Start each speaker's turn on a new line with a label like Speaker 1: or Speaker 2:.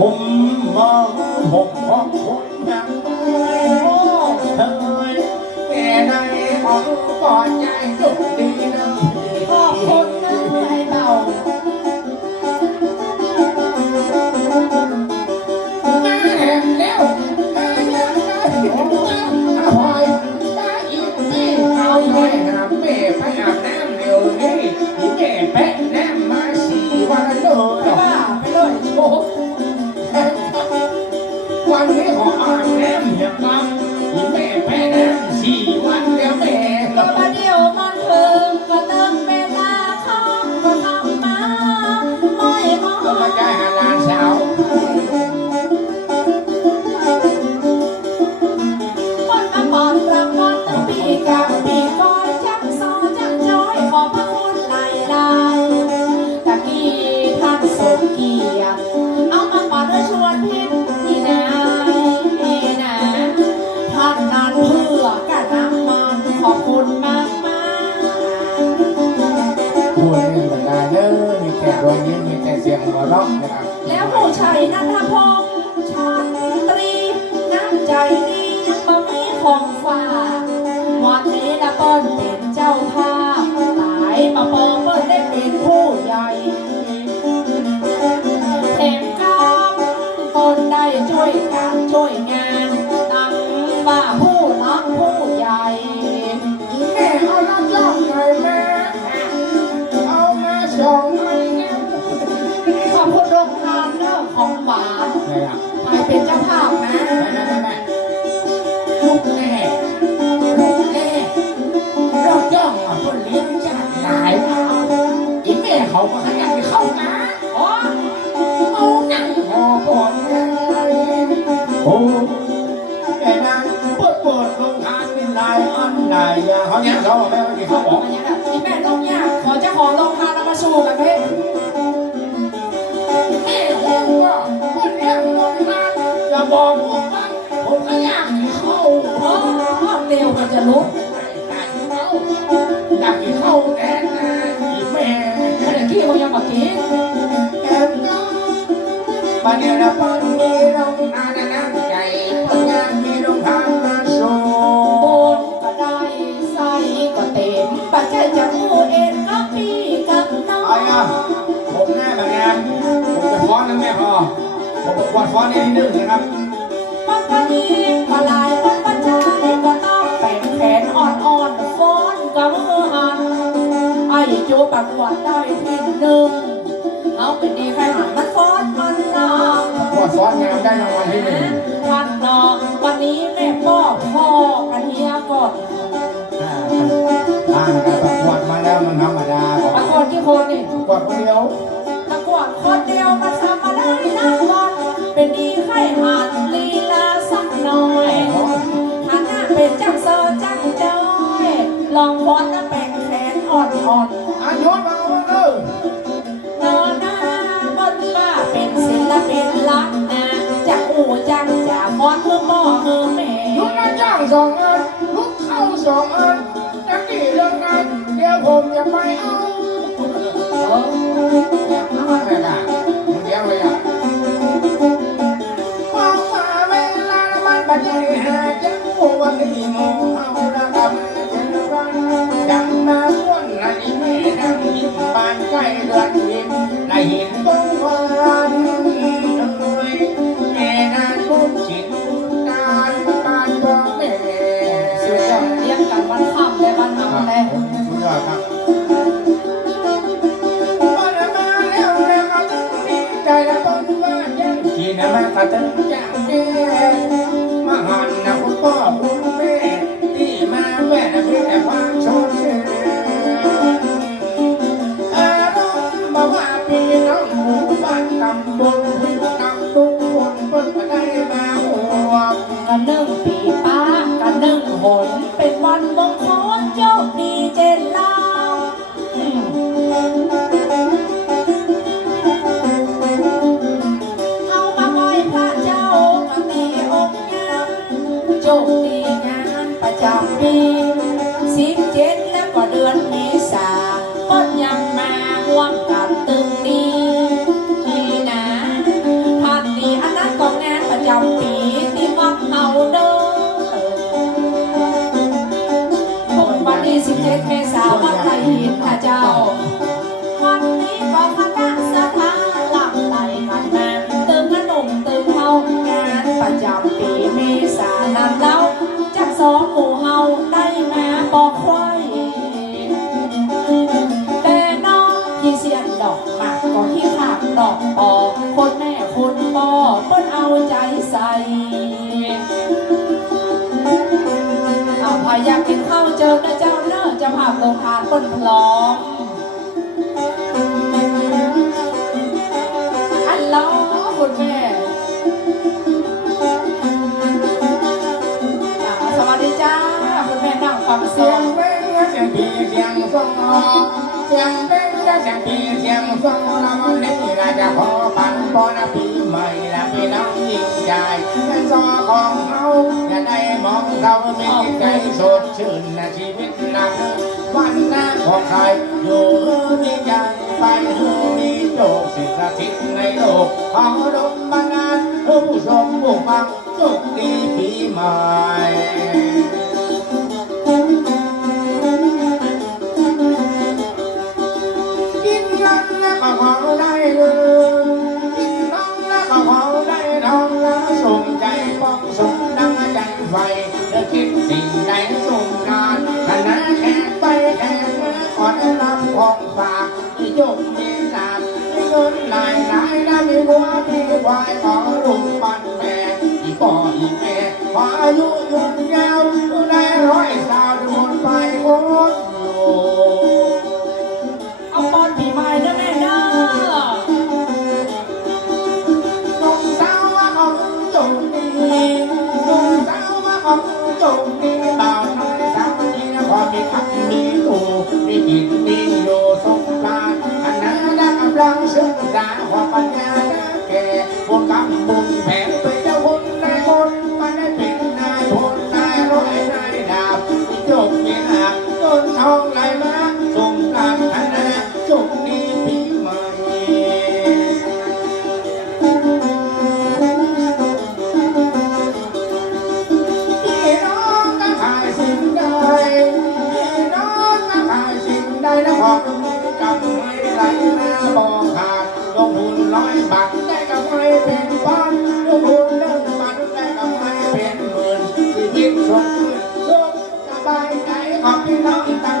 Speaker 1: ผมมองผมของคนอ เสียงหัว
Speaker 2: เราะนะค
Speaker 1: รับแล้
Speaker 2: วผู้ชายนัทพงษ์ชา ของหวาน
Speaker 1: ไงล่ะ
Speaker 2: ใครเป็นเจ้าภาพนะ
Speaker 1: แม่แม่แม่ลูกแม่ลูกแม่เราจ้องอะคนเลี้ยงจัดหลายอีแม่เขาก็ขยันเข้ามา
Speaker 2: โอ้
Speaker 1: เอานั่งหอปอนเลยโอ้แม่นางปวดปวดลงทานเป็นลายอันใดเขาเนี่ยเขาบอกแม่ว่าที่เขา
Speaker 2: บอ
Speaker 1: อก
Speaker 2: อย่างนี้นะที่แม่ลงยากขอเจ้าของโรงทานมาสู้กันเพ่
Speaker 1: เร็
Speaker 2: วกันจะลุก
Speaker 1: อยากให้เข้าวแน่นะอีแม่
Speaker 2: เมื่อกี้มันยังบอกกี้
Speaker 1: แอบน้องบัดเดี๋ยวนะปันมีน้องนานาน้ำใจปัญญามีน้องทางมาส่ง
Speaker 2: บนก็ได้ใส่ก็เต็มปัจจัยจะมูเอ็นก็พี่กับน้อง
Speaker 1: ไอ้อะผมแน่แบบนี้ผมจะฟ้อนนะแม่พอผมประกวดฟ้อนนที่หนึ่งนะครับ
Speaker 2: ปัจจัยมาลายปัจจัย ไอ้จูประกวดได้ที่หนึ่งเอาเป็นดีใครหันมันฟ้อนมันนอง
Speaker 1: ประกวดฟ้อนงานได้รางวัลที่หนึ่ง
Speaker 2: ท่านนองวันนี้แม่พ่อพ่อกันเฮียก่อน
Speaker 1: อ่าผ่านการประกวดมาแล้วมันธรรมดา
Speaker 2: ประกวดกี่คนนี่
Speaker 1: ประกวดคนเดียว
Speaker 2: อนอายุ
Speaker 1: มาวันเออน
Speaker 2: อนหน้าบนป้าเป็นศิลปินลักนะจะอู่จังจะมอนมือหม้อมือแม่
Speaker 1: ยุดนะจ้างสองอันลุกเข้าสองอันจะกี่เรื่องงานเดี๋ยวผมจะไปเอา
Speaker 2: เอออย่า
Speaker 1: ได้เห็นต้องวันเอ้ยแม่นั่งบุญจิตการการของแม่
Speaker 2: สุดยอดเรียกกันวันค่ำและวัน
Speaker 1: ครับ
Speaker 2: นำแต่
Speaker 1: ผมสุดยอดครับมาแมาแล้วแล้วก็ต้องใจล้วต้องว่ายังที่นะมาก็ต้องอย่างแน่
Speaker 2: สองหมู่เฮาได้แม่ปอกควายแต่น้องพี่เสียนดอกหมากก็ที่ขากดอกปอคนแม่คนปอเปิ้นเอาใจใส่เอาพาอยากกินข้าวเจอนะเจ้าเนอจะพาลงทานเปิ้นพลอง
Speaker 1: ยงเพลงเสียงพีเสียงสองเราเนี่ยเราจะขอปันปอนปีใหม่ละพี่น้องยิ่งใหญ่เป็นซอของเขาอย่าได้มองเขามีใจสดชื่นนะชีวิตนักวันหน้าของใครอยู่มีใจไปมีโจกสิ่งศักดิ์สิทธิ์ในโลกขอดมบรรดาผู้ชมผู้ฟังสุขดีปีใหม่ ไวเธอคิดสิ่งใดส่งกานขณะแขกไปแขกมาขอได้รับของฝากมียกมีลาบมีเงินหลายหลายนะมีวัวมีควายขอรูปปันแม่อีป่ออีแม่ขออายุยืนยาวได้ร้อยสาวทุกคนไปโคตรโล
Speaker 2: ห
Speaker 1: น่วยไหาบอกขาดลงทุนร้อยบาทได้กำไรเป็นพันลงทุนเล่นมันได้กำไรเป็นหมื่นชีวิตสดชื่นสุสบายใจขอบพี่น้องต่าง